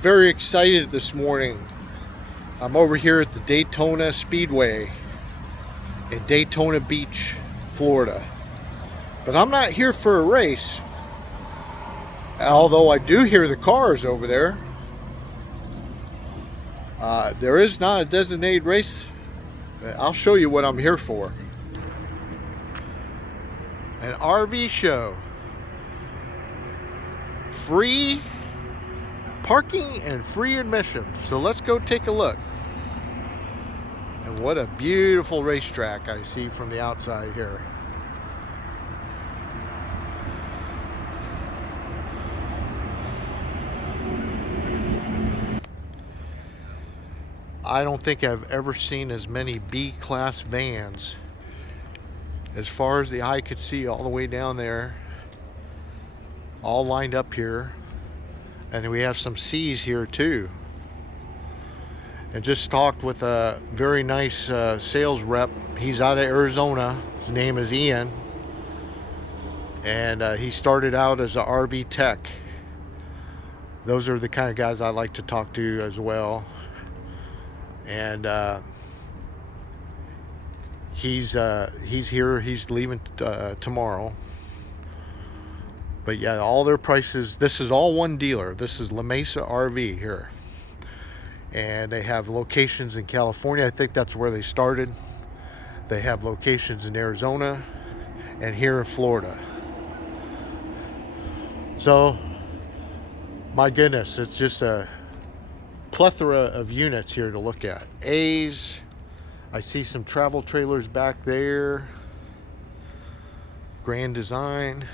Very excited this morning. I'm over here at the Daytona Speedway in Daytona Beach, Florida. But I'm not here for a race, although I do hear the cars over there. There is not a designated race. I'll show you what I'm here for. An RV show. Free parking and free admission. So let's go take a look. And what a beautiful racetrack I see from the outside here. I don't think I've ever seen as many B-class vans as far as the eye could see all the way down there, all lined up here. And we have some C's here too. And just talked with a very nice sales rep. He's out of Arizona. His name is Ian. And he started out as an RV tech. Those are the kind of guys I like to talk to as well. And he's here. He's leaving tomorrow. But yeah, all their prices, this is all one dealer. This is LaMesa RV here. And they have locations in California. I think that's where they started. They have locations in Arizona and here in Florida. So, my goodness, it's just a plethora of units here to look at. A's. I see some travel trailers back there. Grand Design.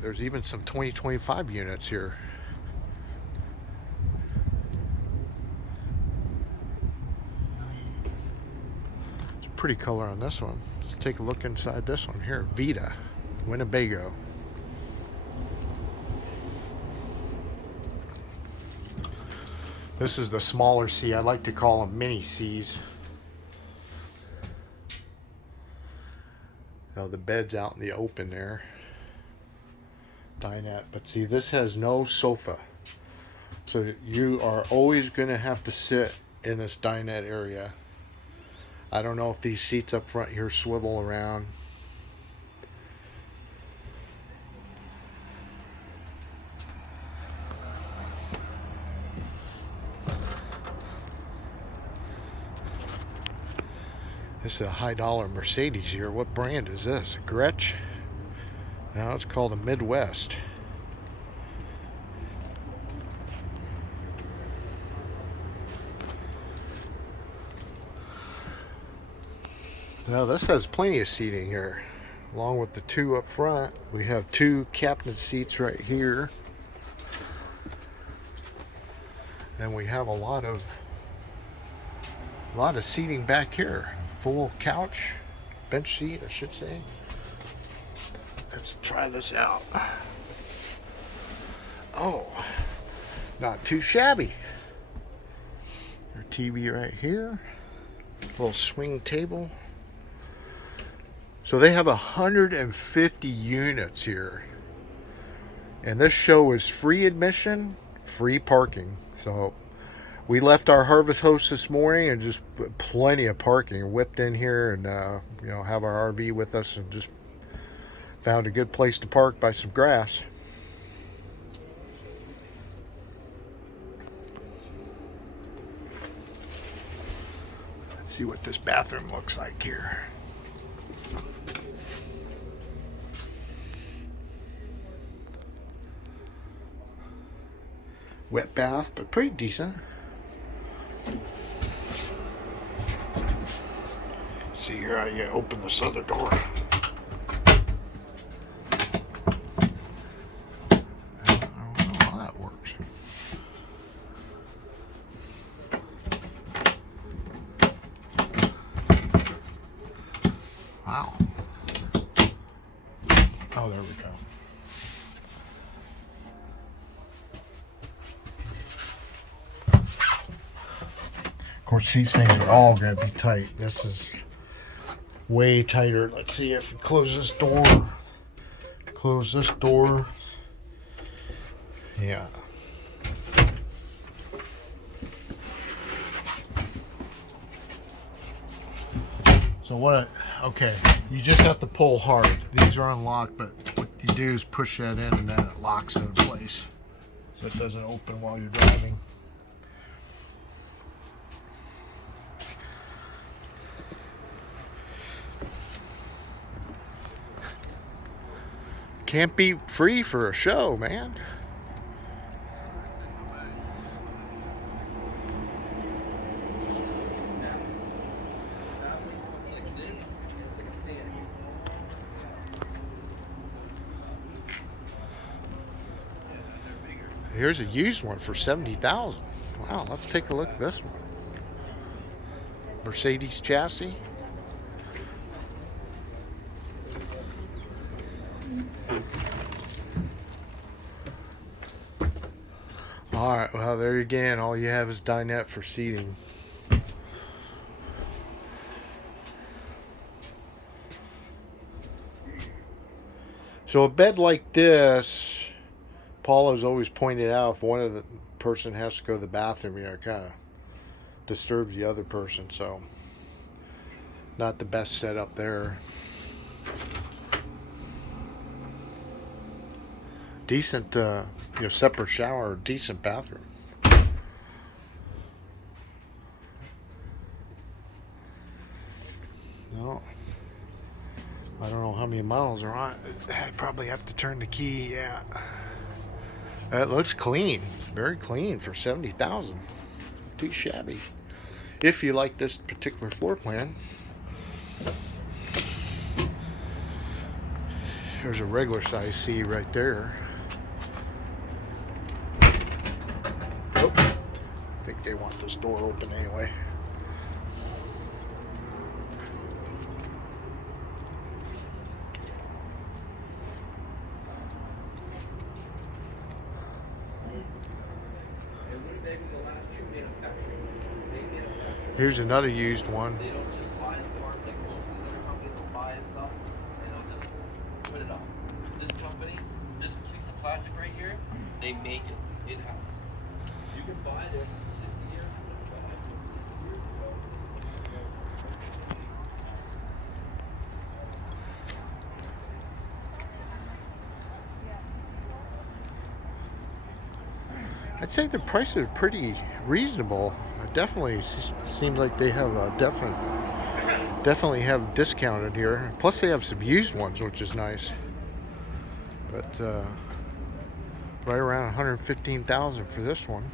There's even some 2025 units here. It's a pretty color on this one. Let's take a look inside this one here. Vita, Winnebago. This is the smaller C. I like to call them mini C's. Now the bed's out in the open there. Dinette, but see, this has no sofa, so you are always going to have to sit in this dinette area. I don't know if these seats up front here swivel around. This is a high dollar Mercedes here. What brand is this? Gretsch? Now it's called a Midwest. Now this has plenty of seating here. Along with the two up front, we have two captain seats right here. And we have a lot of seating back here. Full couch, bench seat, I should say. Let's try this out. Oh, not too shabby. Their TV right here. Little swing table. So they have 150 units here. And this show is free admission, free parking. So we left our Harvest Host this morning and just plenty of parking. Whipped in here and have our RV with us and just found a good place to park by some grass. Let's see what this bathroom looks like here. Wet bath, but pretty decent. See here how you open this other door. Wow. Oh, there we go. Of course, these things are all going to be tight. This is way tighter. Let's see if we close this door. Close this door. Yeah. So okay, you just have to pull hard. These are unlocked, but what you do is push that in and then it locks it in place. So it doesn't open while you're driving. Can't be free for a show, man. Here's a used one for $70,000. Wow, let's take a look at this one. Mercedes chassis. All right, well, there again, all you have is dinette for seating. So a bed like this, Paula's always pointed out, if one of the person has to go to the bathroom, it kind of disturbs the other person. So not the best setup there. Decent, separate shower, decent bathroom. Well, I don't know how many miles are on. I probably have to turn the key. Yeah, that looks clean, very clean for $70,000. Too shabby. If you like this particular floor plan. There's a regular size C right there. Oh, I think they want this door open anyway. Here's another used one. They don't just buy the part like most of the other companies will buy and stuff, and they'll just put it up. This company, this piece of plastic right here, they make it in-house. You can buy this 60 years from now. I'd say the prices are pretty reasonable. It definitely seems like they have a definitely have discounted here. Plus they have some used ones, which is nice. But right around $115,000 for this one.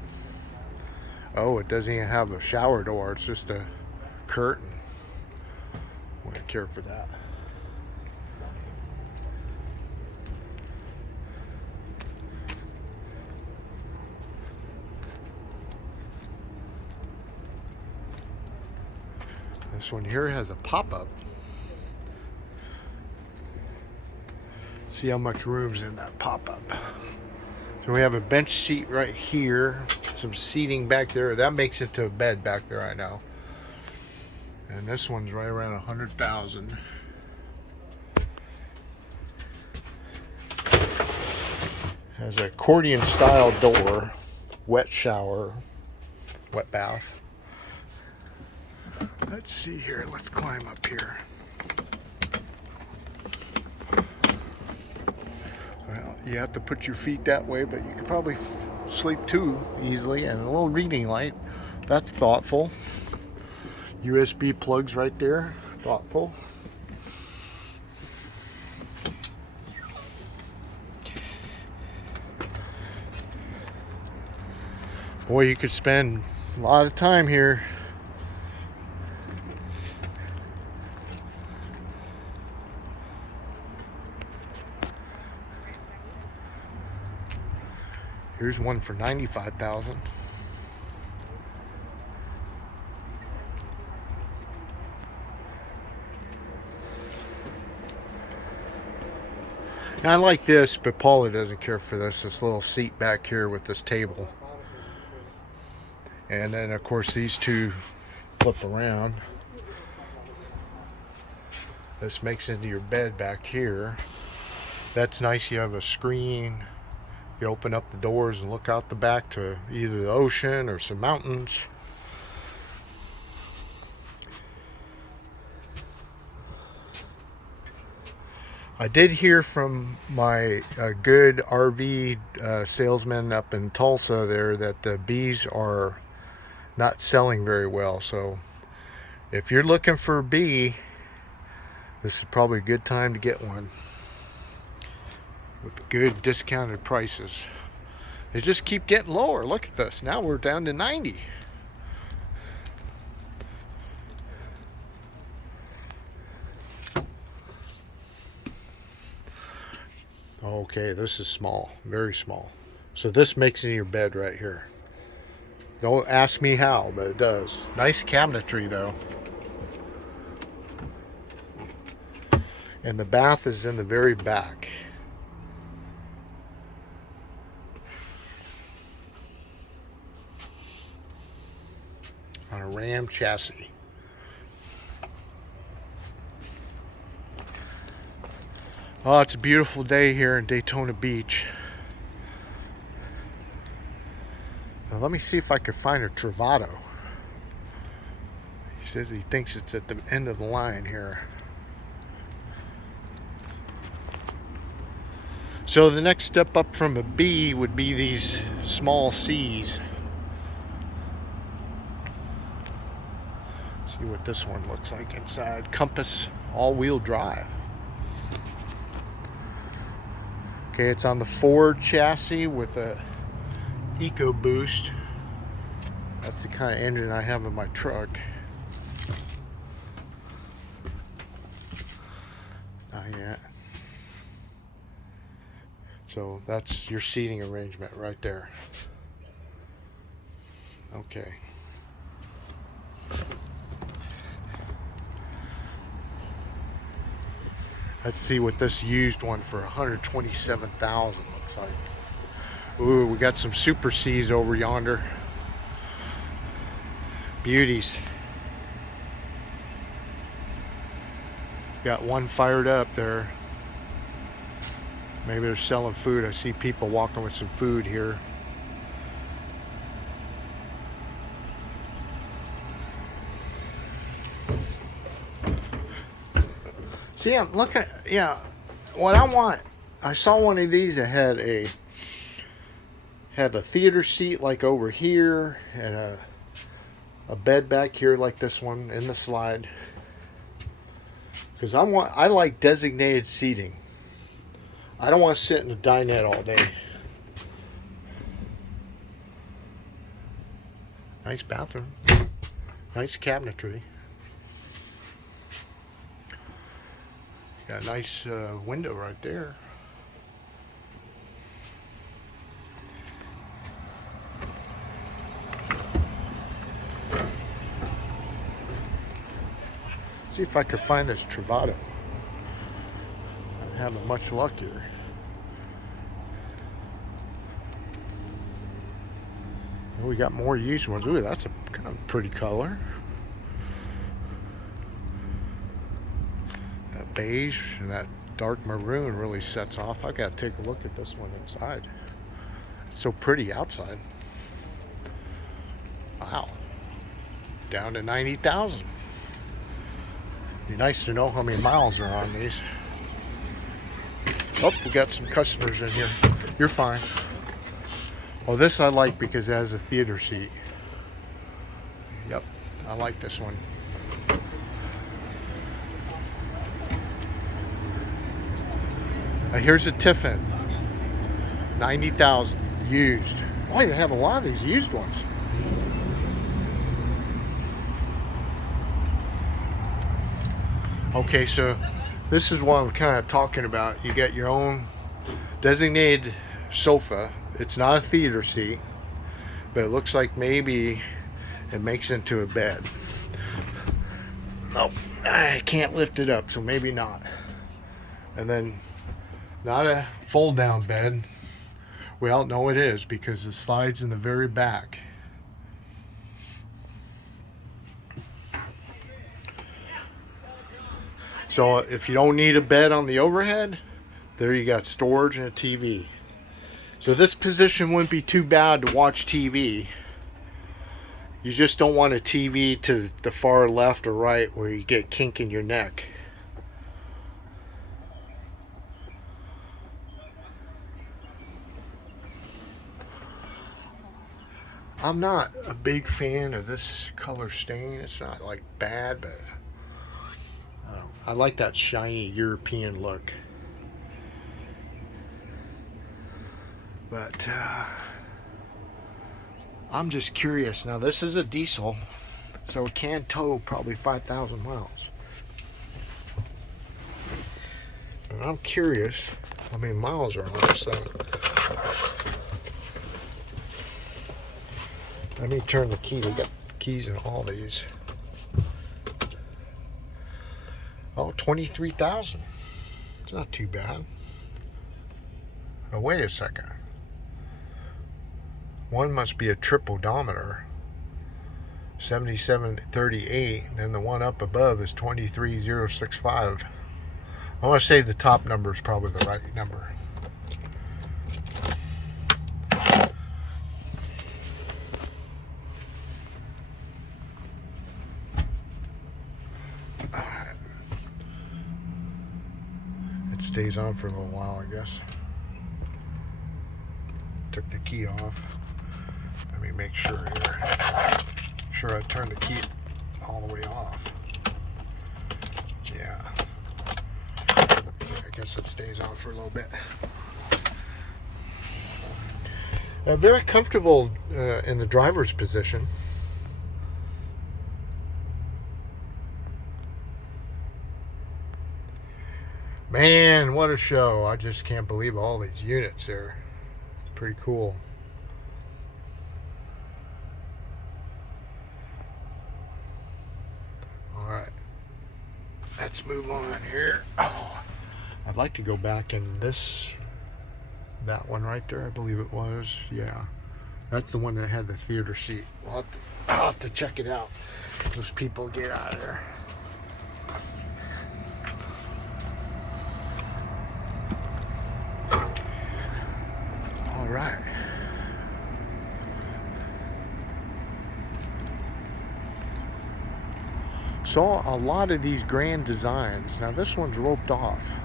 Oh, it doesn't even have a shower door. It's just a curtain. Wouldn't care for that. This one here has a pop-up. See how much room's in that pop-up. So we have a bench seat right here, some seating back there. That makes it to a bed back there, I know. And this one's right around 100,000. Has an accordion style door, wet shower, wet bath. Let's see here. Let's climb up here. Well, you have to put your feet that way, but you can probably sleep too easily. And a little reading light. That's thoughtful. USB plugs right there. Thoughtful. Boy, you could spend a lot of time here. Here's one for $95,000. Now I like this, but Paula doesn't care for this. This little seat back here with this table. And then of course these two flip around. This makes into your bed back here. That's nice. You have a screen. You open up the doors and look out the back to either the ocean or some mountains. I did hear from my good RV salesman up in Tulsa there that the bees are not selling very well. So if you're looking for a bee, this is probably a good time to get one with good discounted prices. They just keep getting lower. Look at this. Now we're down to 90. Okay, this is small, very small. So this makes it in your bed right here. Don't ask me how, but it does. Nice cabinetry though. And the bath is in the very back. On a Ram chassis. Oh, it's a beautiful day here in Daytona Beach. Now let me see if I can find a Travato. He says he thinks it's at the end of the line here. So the next step up from a B would be these small C's. Let's see what this one looks like inside. Compass all-wheel drive. Okay, it's on the Ford chassis with a EcoBoost. That's the kind of engine I have in my truck. Not yet. So that's your seating arrangement right there. Okay. Let's see what this used one for $127,000 looks like. Ooh, we got some Super C's over yonder. Beauties. Got one fired up there. Maybe they're selling food. I see people walking with some food here. See, I'm looking, yeah, what I want, I saw one of these that had a theater seat like over here and a bed back here like this one in the slide. Because I like designated seating. I don't want to sit in a dinette all day. Nice bathroom. Nice cabinetry. Got a nice window right there. See if I can find this Travato. I'm having much luck here. Oh, we got more used ones. Ooh, that's a kind of pretty color. That beige and that dark maroon really sets off. I gotta take a look at this one inside. It's so pretty outside. Wow. Down to 90,000. Be nice to know how many miles are on these. Oh, we got some customers in here. You're fine. Oh, this I like because it has a theater seat. Yep, I like this one. Here's a Tiffin. 90,000 used. Boy, they have a lot of these used ones. Okay, so this is what I'm kind of talking about. You get your own designated sofa. It's not a theater seat, but it looks like maybe it makes into a bed. Nope, I can't lift it up, so maybe not. And then not a fold down bed. Well, no, it is because it slides in the very back. So if you don't need a bed on the overhead, there you got storage and a TV. So this position wouldn't be too bad to watch TV. You just don't want a TV to the far left or right where you get kink in your neck. I'm not a big fan of this color stain. It's not like bad, but I like that shiny European look. But I'm just curious. Now this is a diesel, so it can tow probably 5,000 miles. But I'm curious how many miles are on this thing. Let me turn the key. We got keys in all these. Oh, 23,000. It's not too bad. Oh, wait a second. One must be a trip odometer. 7738. And then the one up above is 23065. I want to say the top number is probably the right number. It stays on for a little while, I guess. Took the key off. Let me make sure here. Make sure I turn the key all the way off. Yeah. I guess it stays on for a little bit. Very comfortable in the driver's position. Man, what a show. I just can't believe all these units here. Pretty cool. Alright. Let's move on here. Oh, I'd like to go back in that one right there, I believe it was. Yeah. That's the one that had the theater seat. I'll have to check it out. Those people get out of there. All right. Saw a lot of these Grand Designs. Now this one's roped off.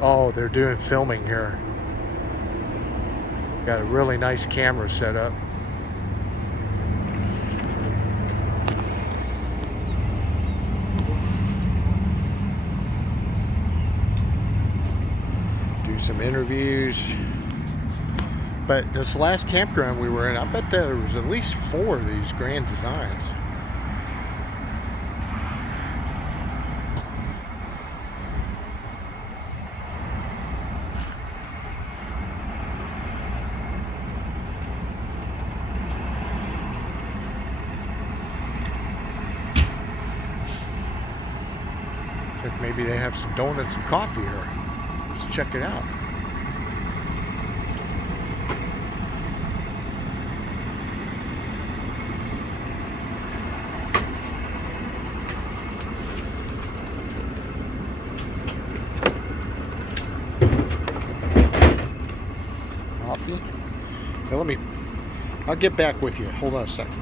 Oh, they're doing filming here. Got a really nice camera set up. Do some interviews. But this last campground we were in, I bet there was at least 4 of these Grand Designs. Looks like maybe they have some donuts and coffee here. Let's check it out. Now I'll get back with you. Hold on a second.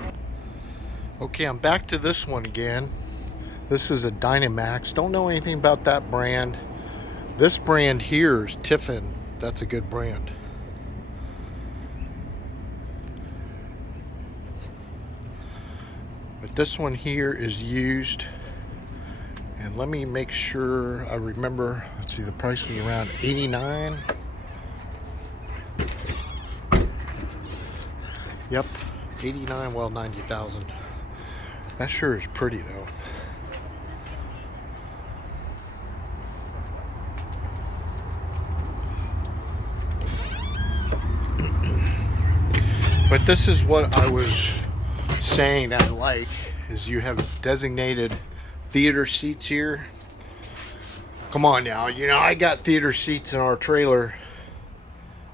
Okay, I'm back to this one again. This is a Dynamax. Don't know anything about that brand. This brand here is Tiffin. That's a good brand. But this one here is used. And let me make sure I remember. Let's see, the price was around $89. Yep, 89, well, 90,000. That sure is pretty though. But this is what I was saying that I like, is you have designated theater seats here. Come on now, you know, I got theater seats in our trailer.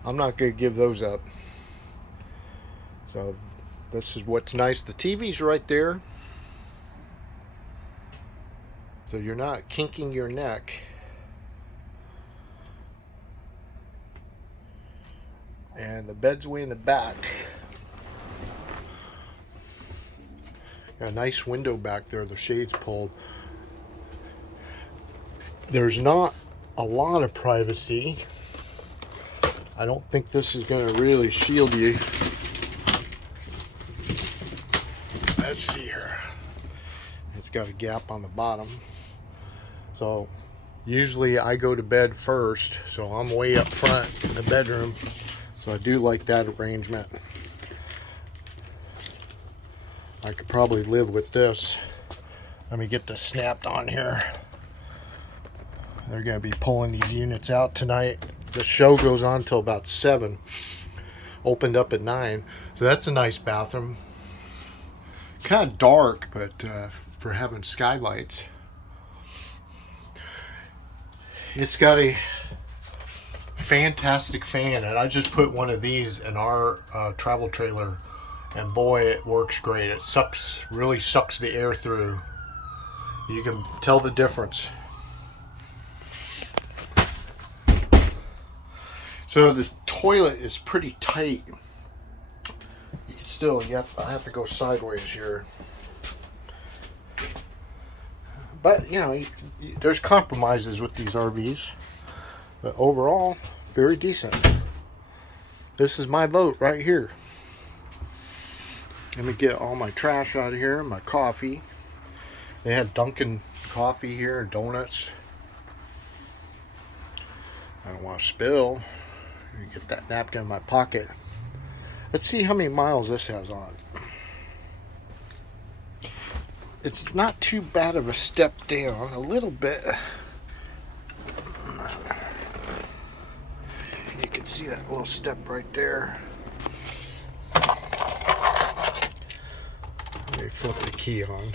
I'm not gonna give those up. So This is what's nice. The TV's right there, so you're not kinking your neck. And the bed's way in the back. Got a nice window back there, the shades pulled. There's not a lot of privacy. I don't think this is going to really shield you. Let's see here. It's got a gap on the bottom. So usually I go to bed first, so I'm way up front in the bedroom. So I do like that arrangement. I could probably live with this. Let me get this snapped on here. They're going to be pulling these units out tonight. The show goes on till about 7. Opened up at 9. So that's a nice bathroom. Kind of dark, but for having skylights. It's got a fantastic fan, and I just put one of these in our travel trailer, and boy, it works great. It really sucks the air through. You can tell the difference. So the toilet is pretty tight. You can still, I have to go sideways here. But, you know, there's compromises with these RVs. But overall, very decent. This is my vote right here. Let me get all my trash out of here, my coffee. They had Dunkin' coffee here, donuts. I don't want to spill. Get that napkin in my pocket. Let's see how many miles this has on. It's not too bad of a step down, a little bit. You can see that little step right there. Let me flip the key on.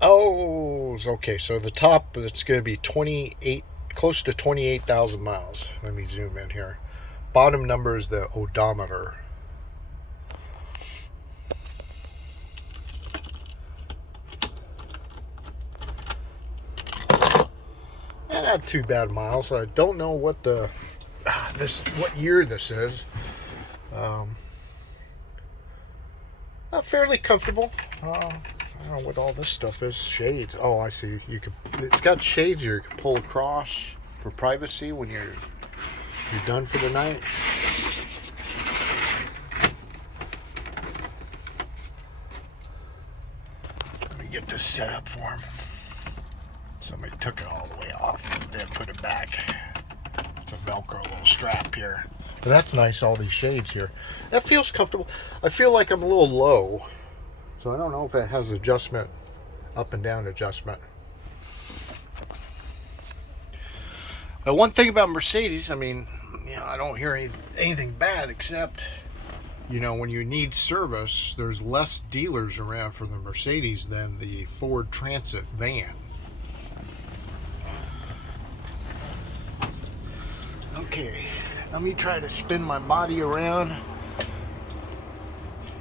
Oh, okay. So the top, it's going to be 28, close to 28,000 miles. Let me zoom in here. Bottom number is the odometer. Not too bad miles. I don't know what what year this is. Fairly comfortable. I don't know what all this stuff is. Shades. Oh, I see. It's got shades here. You can pull across for privacy when you're done for the night. Let me get this set up for him. Somebody took it all the way off and then put it back. It's a Velcro little strap here. But that's nice, all these shades here. That feels comfortable. I feel like I'm a little low. So I don't know if it has adjustment, up and down adjustment. But one thing about Mercedes, I mean, you know, I don't hear anything bad except, you know, when you need service, there's less dealers around for the Mercedes than the Ford Transit van. Okay, let me try to spin my body around.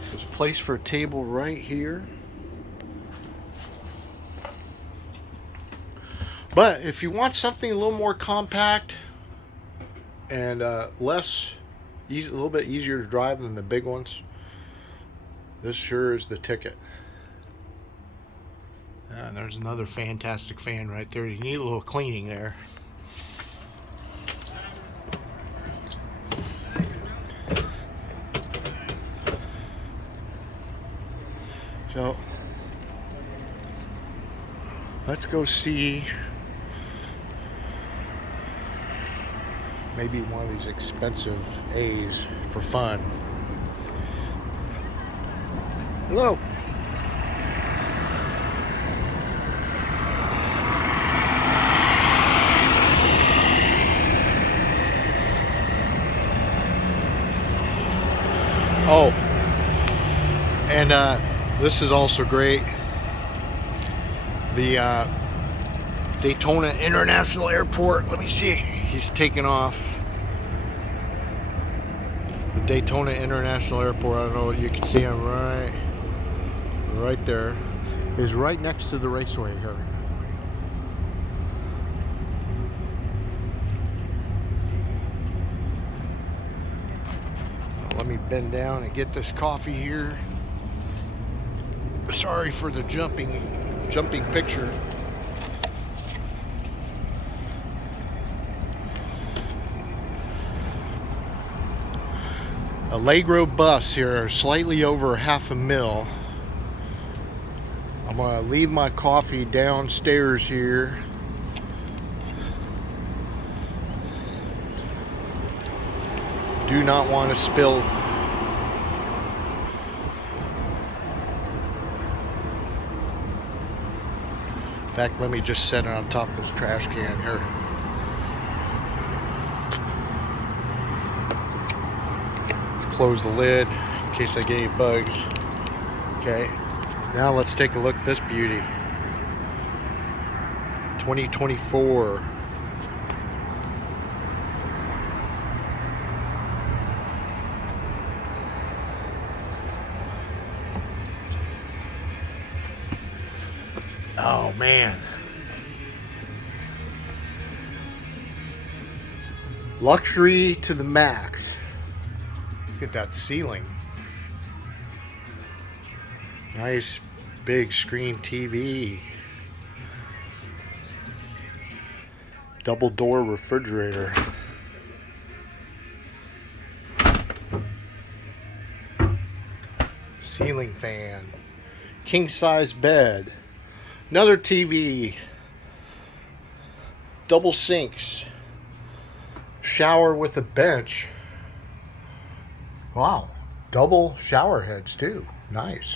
There's a place for a table right here. But if you want something a little more compact and a little bit easier to drive than the big ones, this sure is the ticket. And there's another fantastic fan right there. You need a little cleaning there. So let's go see maybe one of these expensive A's for fun. Hello. Oh, and this is also great. The Daytona International Airport. Let me see. He's taking off. Daytona International Airport. I don't know what you can see him right there. Is right next to the raceway here. Let me bend down and get this coffee here. Sorry for the jumping picture. Allegro bus here, slightly over $500,000. I'm gonna leave my coffee downstairs here. Do not want to spill. In fact, let me just set it on top of this trash can here. Close the lid in case I get any bugs. Okay, now let's take a look at this beauty. 2024. Oh man. Luxury to the max. Look at that ceiling. Nice big screen TV. Double door refrigerator. Ceiling fan. King size bed. Another TV. Double sinks. Shower with a bench. Wow. Double shower heads too. Nice.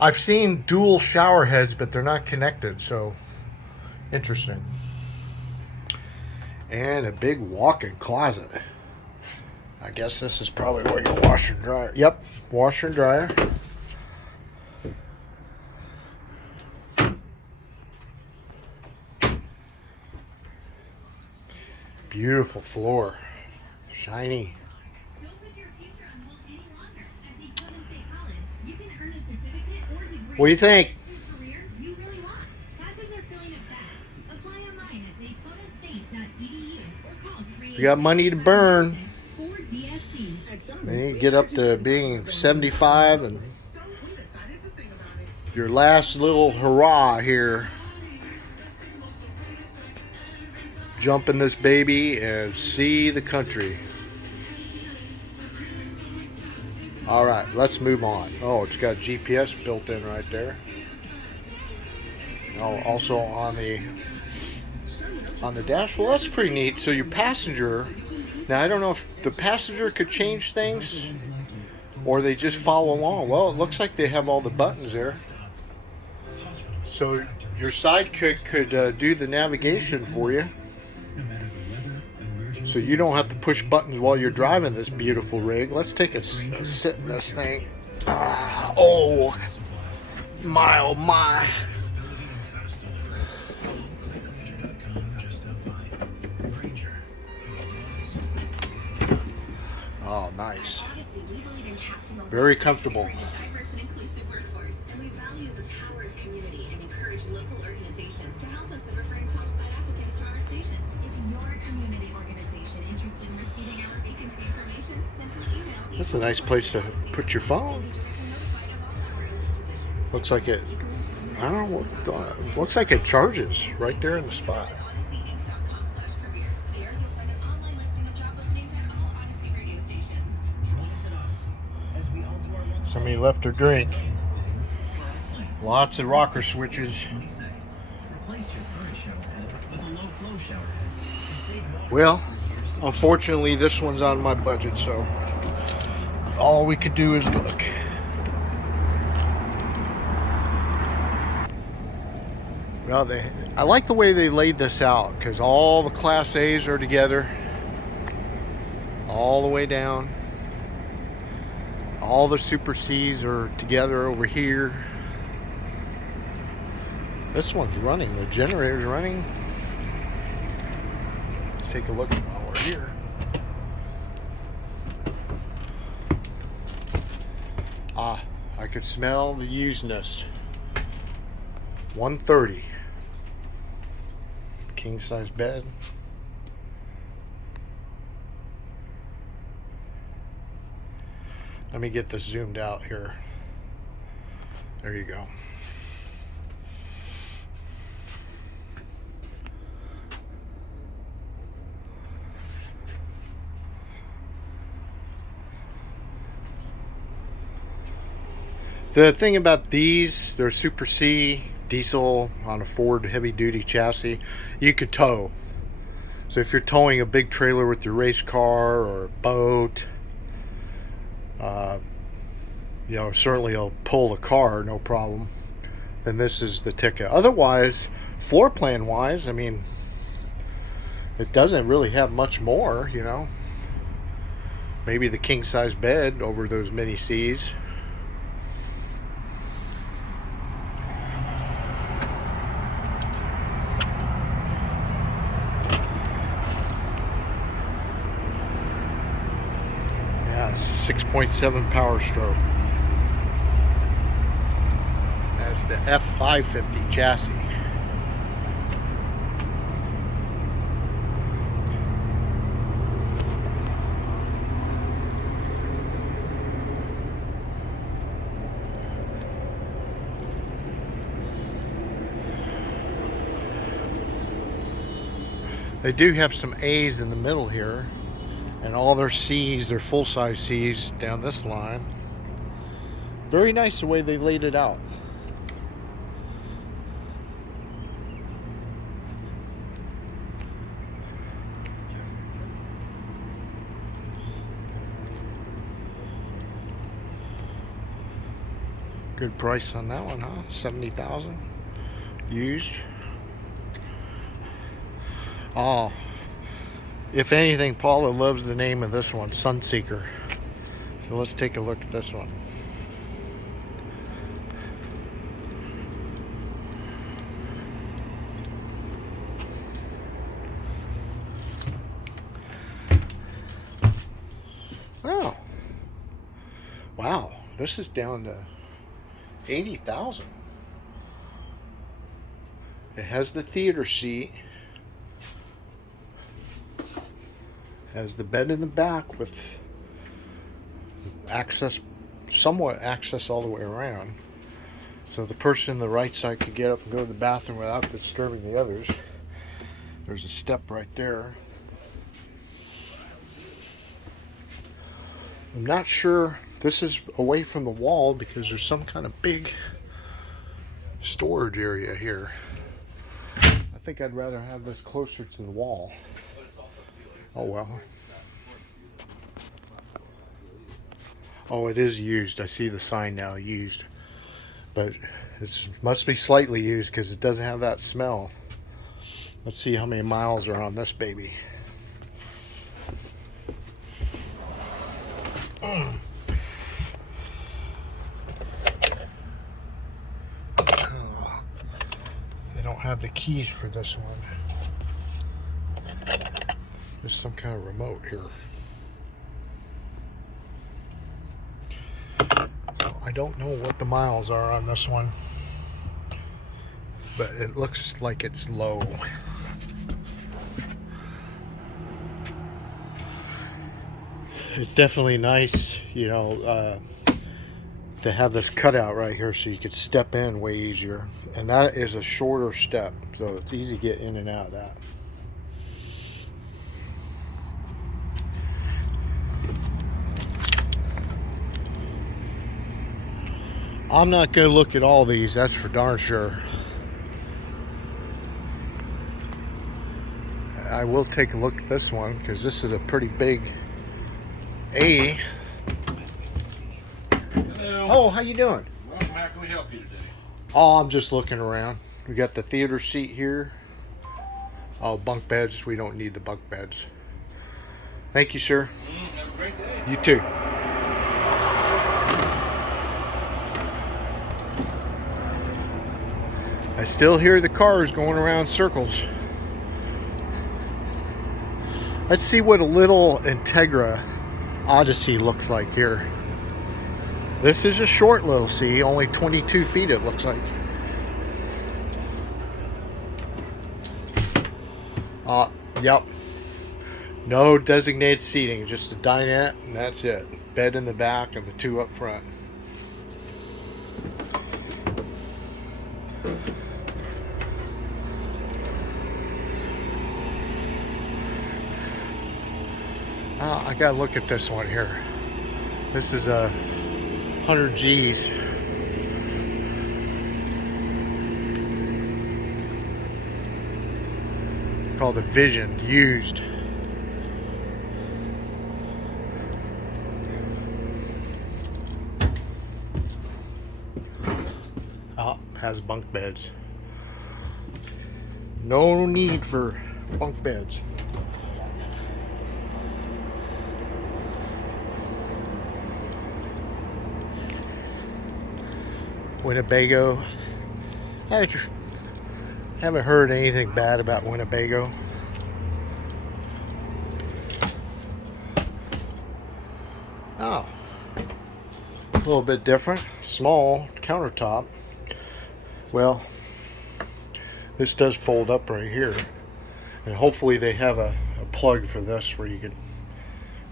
I've seen dual shower heads, but they're not connected, so interesting. And a big walk-in closet. I guess this is probably where your washer and dryer. Yep, washer and dryer. Beautiful floor. Shiny. What do you think? You got money to burn. Then you get up to being 75 and your last little hurrah here. Jump in this baby and see the country. All right, let's move on. Oh, it's got GPS built in right there. Oh, also on the dash. Well, that's pretty neat. So your passenger. Now I don't know if the passenger could change things or they just follow along. Well, it looks like they have all the buttons there. So your sidekick could do the navigation for you. So you don't have to push buttons while you're driving this beautiful rig. Let's take a sit in this thing. Oh my. Oh, nice. Very comfortable. That's a nice place to put your phone. Looks like it, I don't know what, looks like it charges right there in the spot. Somebody left their drink. Lots of rocker switches. Well, unfortunately this one's on my budget, so all we could do is look. Well, I like the way they laid this out because all the Class A's are together all the way down. All the Super C's are together over here. This one's running. The generator's running. Let's take a look while we're here. Ah, I could smell the usedness. 130. King size bed. Let me get this zoomed out here. There you go. The thing about these, they're Super C diesel on a Ford heavy duty chassis. You could tow. So if you're towing a big trailer with your race car or boat, you know, certainly it'll pull the car, no problem. Then this is the ticket. Otherwise, floor plan wise, I mean, it doesn't really have much more, you know. Maybe the king size bed over those mini C's. Yeah, 6.7 power stroke. That's the F550 chassis. They do have some A's in the middle here, and all their C's, their full-size C's down this line. Very nice the way they laid it out. Good price on that one, huh? $70,000 used. Oh, if anything, Paula loves the name of this one, Sunseeker. So let's take a look at this one. Oh, wow, this is down to 80,000. It has the theater seat. Has the bed in the back with access, somewhat access all the way around. So the person on the right side could get up and go to the bathroom without disturbing the others. There's a step right there. I'm not sure, this is away from the wall because there's some kind of big storage area here. I think I'd rather have this closer to the wall. Oh well. Oh, it is used. I see the sign now, used. But it must be slightly used because it doesn't have that smell. Let's see how many miles are on this baby. They don't have the keys for this one. There's some kind of remote here. So I don't know what the miles are on this one, but it looks like it's low. It's definitely nice, you know, to have this cutout right here so you could step in way easier. And that is a shorter step, so it's easy to get in and out of that. I'm not going to look at all these, that's for darn sure. I will take a look at this one because this is a pretty big A. Hello. Oh, how you doing? Well, how can we help you today? Oh, I'm just looking around. We got the theater seat here. Oh, bunk beds. We don't need the bunk beds. Thank you, sir. Have a great day. You too. I still hear the cars going around circles. Let's see what a little Integra Odyssey looks like here. This is a short little C, only 22 feet it looks like. Yep. No designated seating, just a dinette and that's it. Bed in the back and the two up front. I gotta look at this one here. This is a 100 G's. Called a Vision, used. Oh, has bunk beds. No need for bunk beds. Winnebago. I just haven't heard anything bad about Winnebago. Oh, a little bit different. Small countertop. Well, this does fold up right here. And hopefully they have a plug for this where you can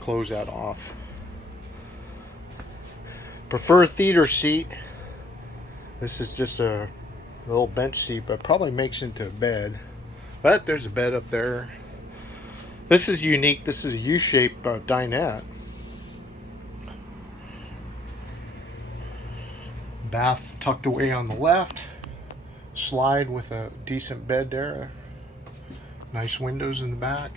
close that off. Prefer theater seat. This is just a little bench seat, but probably makes into a bed. But there's a bed up there. This is unique. This is a U-shaped dinette. Bath tucked away on the left. Slide with a decent bed there. Nice windows in the back.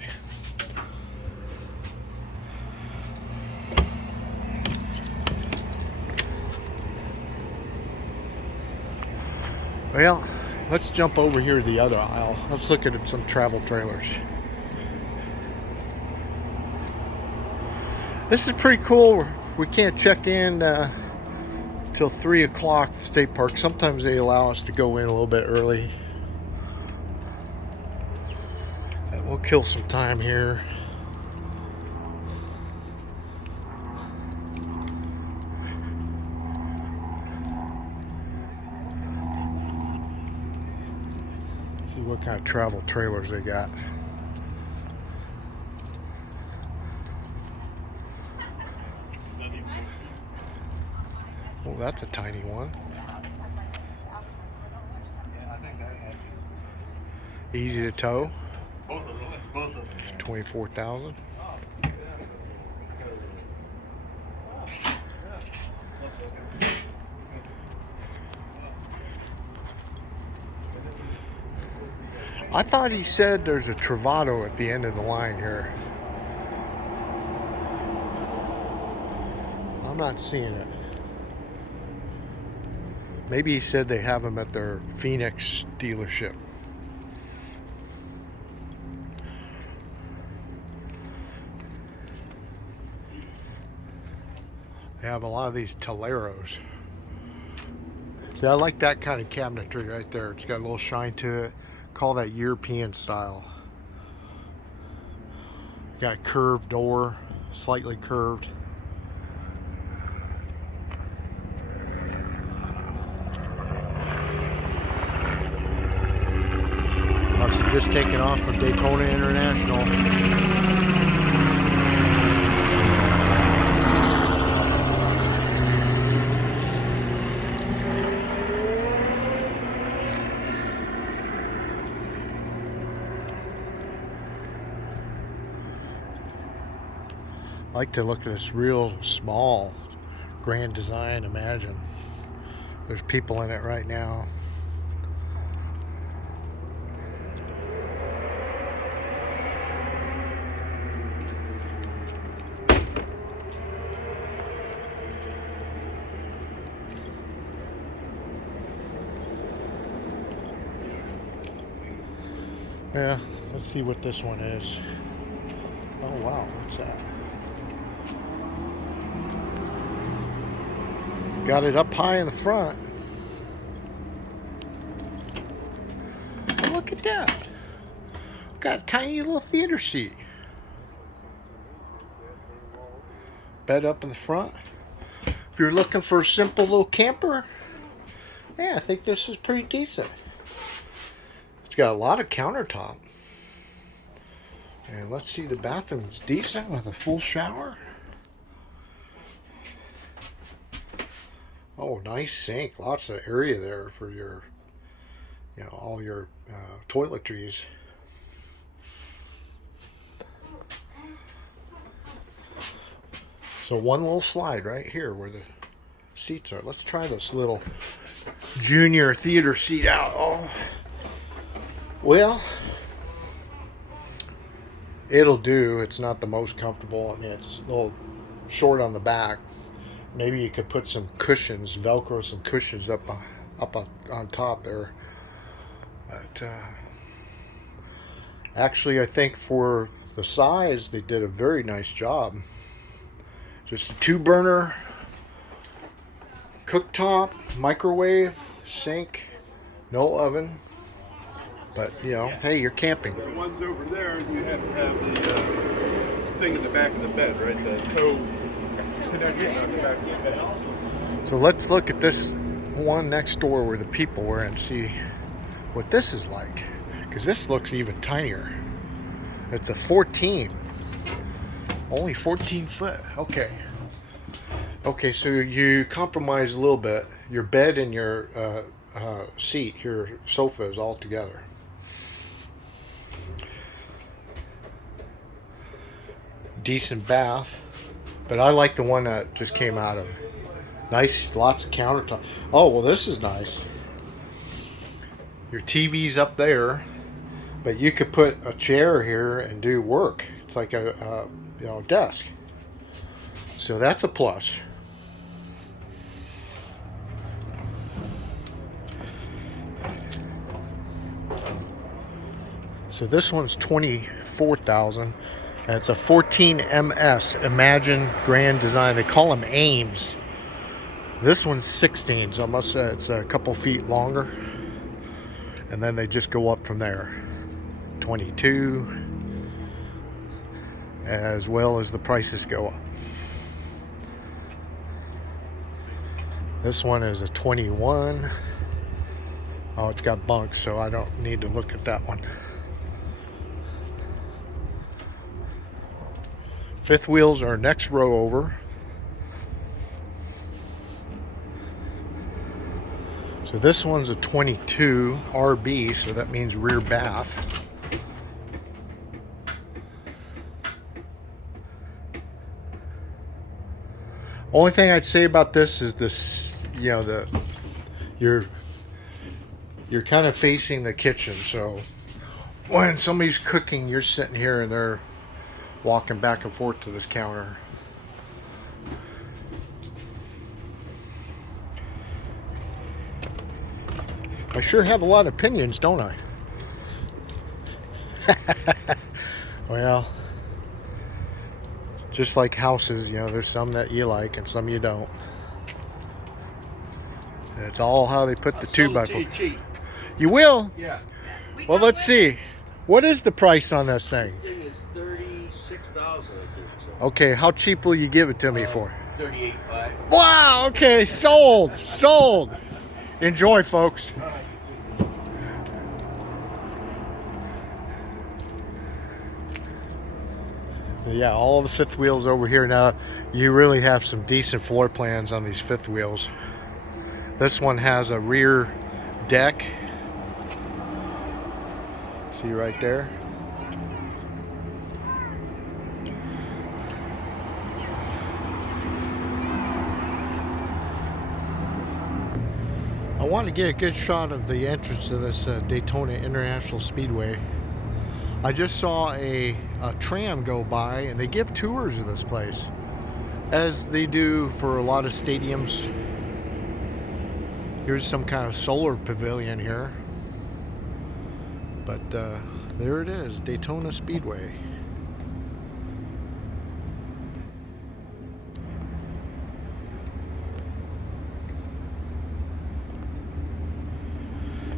Well, let's jump over here to the other aisle. Let's look at some travel trailers. This is pretty cool. We can't check in till 3 o'clock at the state park. Sometimes they allow us to go in a little bit early. And we'll kill some time here. See what kind of travel trailers they got. Oh, that's a tiny one. Easy to tow. Both of them. 24,000. I thought he said there's a Travato at the end of the line here. I'm not seeing it. Maybe he said they have them at their Phoenix dealership. They have a lot of these Toleros. See, I like that kind of cabinetry right there. It's got a little shine to it. Call that European style. Got curved door, slightly curved. Must have just taken off from Daytona International. I like to look at this real small Grand Design. Imagine there's people in it right now. Yeah, let's see what this one is. Oh wow, what's that? Got it up high in the front. Look at that. Got a tiny little theater seat. Bed up in the front. If you're looking for a simple little camper, yeah, I think this is pretty decent. It's got a lot of countertop. And let's see, the bathroom's decent with a full shower. Oh, nice sink. Lots of area there for your, you know, all your toiletries. So one little slide right here where the seats are. Let's try this little junior theater seat out. Oh, well, it'll do. It's not the most comfortable. I mean, it's a little short on the back. Maybe you could put some cushions, Velcro some cushions up on top there. But actually, I think for the size, they did a very nice job. Just a 2-burner cooktop, microwave, sink, no oven. But, you know, hey, you're camping. The ones over there, you have to have the thing in the back of the bed, right? The toe connection on the back of the bed. So let's look at this one next door where the people were and see what this is like. Because this looks even tinier. It's a 14. Only 14 foot. Okay. Okay, so you compromise a little bit. Your bed and your seat, your sofa is all together. Decent bath, but I like the one that just came out of. Nice, lots of countertop. Oh, well, this is nice. Your TV's up there, but you could put a chair here and do work. It's like a you know, desk. So that's a plus. So this one's $24,000. And it's a 14 MS, Imagine Grand Design. They call them Ames. This one's 16, so I must say it's a couple feet longer. And then they just go up from there. 22, as well as the prices go up. This one is a 21. Oh, it's got bunks, so I don't need to look at that one. Fifth wheels are next row over. So this one's a 22 RB, so that means rear bath. Only thing I'd say about this is this, you know, you're kind of facing the kitchen, so when somebody's cooking, you're sitting here and they're walking back and forth to this counter. I sure have a lot of opinions, don't I? Well, just like houses, you know, there's some that you like and some you don't. It's all how they put the 2x4. You will? Yeah. Well, let's see. What is the price on this thing? This thing is $36,000, I think. So. Okay, how cheap will you give it to me for? $38,500. Wow, okay, sold, sold. Enjoy, folks. Yeah, all the fifth wheels over here. Now, you really have some decent floor plans on these fifth wheels. This one has a rear deck. See right there? I want to get a good shot of the entrance to this Daytona International Speedway. I just saw a tram go by, and they give tours of this place, as they do for a lot of stadiums. Here's some kind of solar pavilion here. But there it is, Daytona Speedway.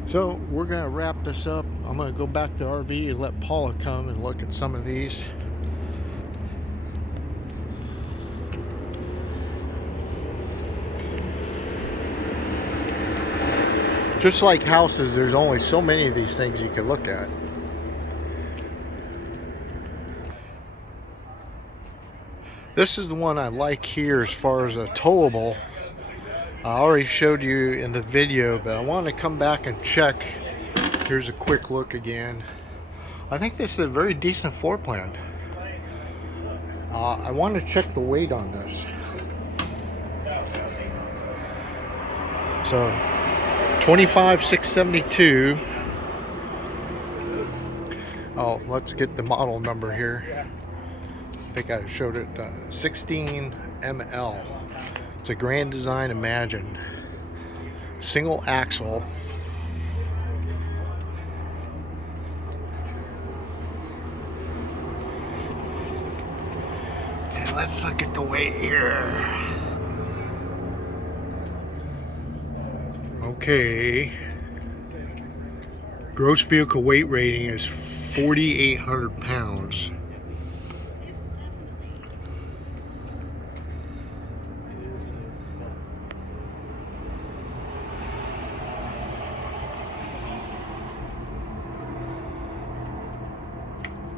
So we're gonna wrap this up. I'm gonna go back to the RV and let Paula come and look at some of these. Just like houses, there's only so many of these things you can look at. This is the one I like here as far as a towable. I already showed you in the video, but I want to come back and check. Here's a quick look again. I think this is a very decent floor plan. I want to check the weight on this. So 25,672. Oh, let's get the model number here. I think I showed it. 16 ML. It's a Grand Design Imagine. Single axle. And let's look at the weight here. Okay. Gross vehicle weight rating is 4,800 pounds.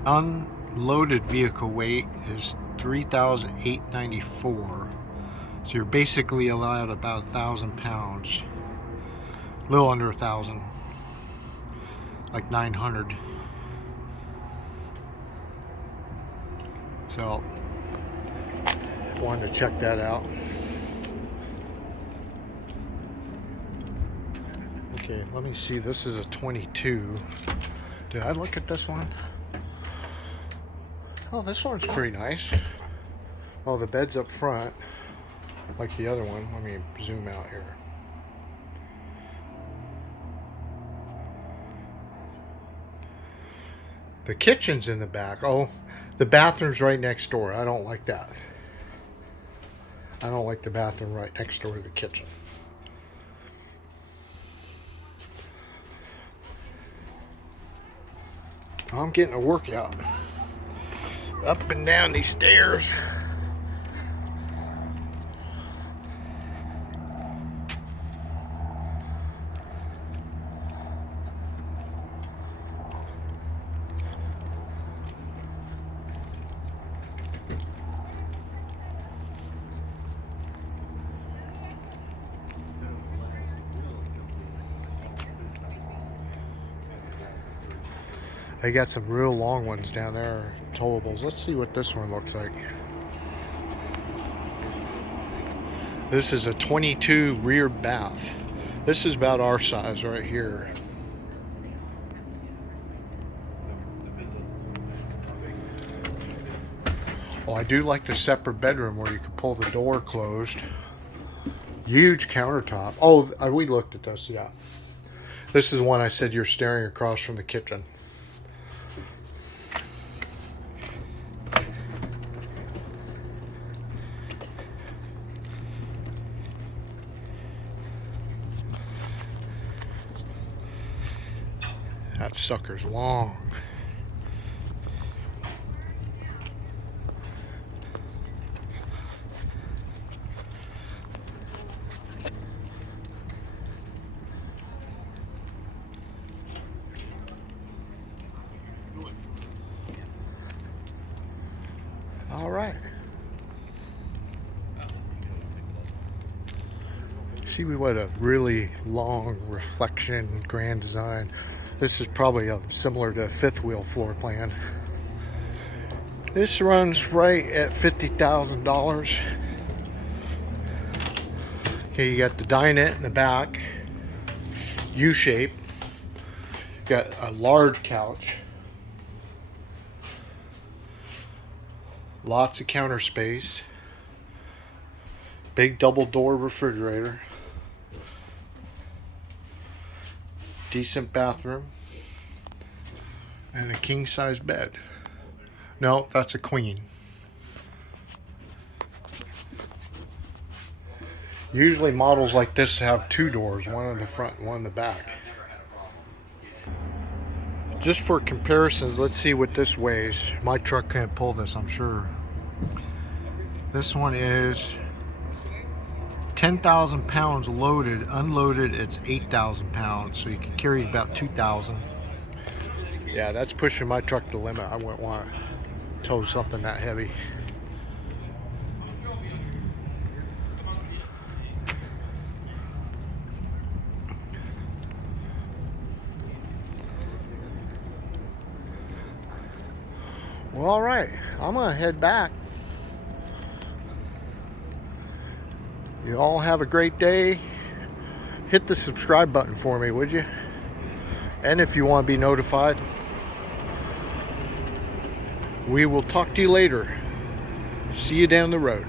Unloaded vehicle weight is 3,894. So you're basically allowed about 1,000 pounds. A little under 1,000. Like 900. So wanted to check that out. Okay, let me see. This is a 22. Did I look at this one? Oh, this one's pretty nice. Oh, the bed's up front, like the other one. Let me zoom out here. The kitchen's in the back. Oh, the bathroom's right next door. I don't like that. I don't like the bathroom right next door to the kitchen. I'm getting a workout. Up and down these stairs. They got some real long ones down there, towables. Let's see what this one looks like. This is a 22 rear bath. This is about our size right here. Oh, I do like the separate bedroom where you can pull the door closed. Huge countertop. Oh, we looked at this, yeah. This is the one I said you're staring across from the kitchen. That sucker's long. All right. See what a really long reflection Grand Design. This is probably similar to a fifth wheel floor plan. This runs right at $50,000. Okay, you got the dinette in the back, U-shape. Got a large couch. Lots of counter space. Big double door refrigerator. Decent bathroom. And a king size bed. No, that's a queen. Usually models like this have two doors, one in the front and one in the back. Just for comparisons, let's see what this weighs. My truck can't pull this, I'm sure. This one is 10,000 pounds loaded. Unloaded, it's 8,000 pounds, so you can carry about 2,000. Yeah, that's pushing my truck to the limit. I wouldn't want to tow something that heavy. Well, all right, I'm gonna head back. You all have a great day. Hit the subscribe button for me, would you? And if you want to be notified, we will talk to you later. See you down the road.